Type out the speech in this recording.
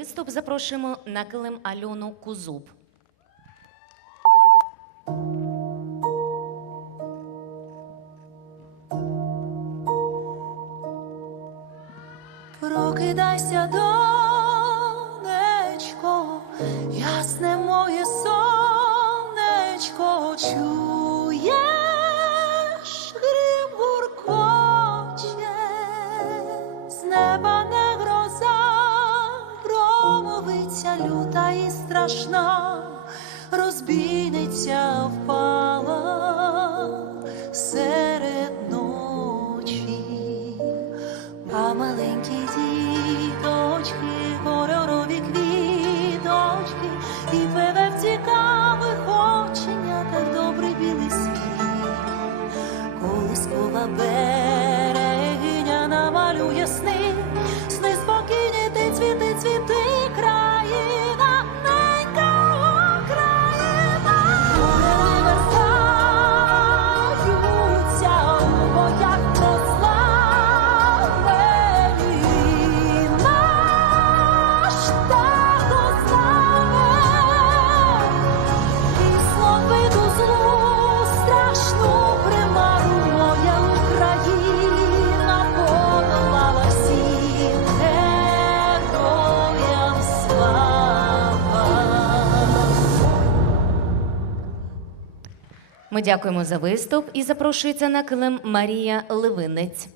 виступ запрошуємо на килим Альону Кузуб. Прокидайся, донечко, ясне моє сонечко, люта і страшна, розбійниця впала серед ночі. А маленькі діточки, кольорові квіточки, і певе в цікавих оченятах добрий білий світ. Колискова берегиня Ми дякуємо за виступ і запрошується на килим Марія Левинець.